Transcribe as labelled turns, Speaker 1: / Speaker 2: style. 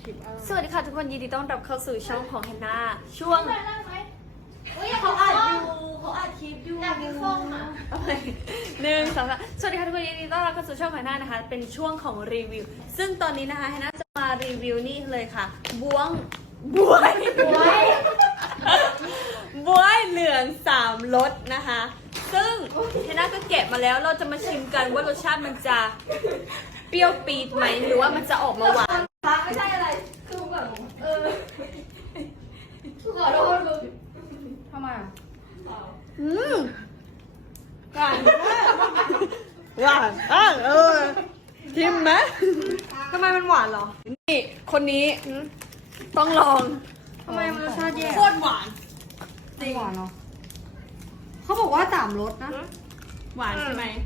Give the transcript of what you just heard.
Speaker 1: สวัสดีค่ะทุกคนยินดีต้อนรับเข้าสู่ช่องของแฮนนาช่วง
Speaker 2: เขาอัดคลิปอยู่อยากกินส้มอ่ะ
Speaker 1: หนึ่งสองสามสวัสดีค่ะทุกคนยินดีต้อนรับเข้าสู่ช่องแฮนนานะคะเป็นช่วงของรีวิวซึ่งตอนนี้นะคะแฮนนาจะมารีวิวนี่เลยค่ะบวยเหลือง3รสนะคะ ซึ่งแฮนนาก็เก็บมาแล้วเราจะมาชิมกันว่ารสชาติมันจะเปรี้ยวปี๊ดไหมหรือว่ามันจะออกมาหวาน
Speaker 2: ไม่ใช่อะไรคือแบบขอโทษมึงทำไมอ่ะ
Speaker 1: หวานชิมไหมทำไมมันหวานเหรอนี่คนนี้ต้องลอง
Speaker 2: ทำไมมันรสชาติแย่
Speaker 1: โคตรหวาน
Speaker 2: จริงหวานเนาะเขาบอกว่า3รสนะ
Speaker 1: หวานใช่ไหม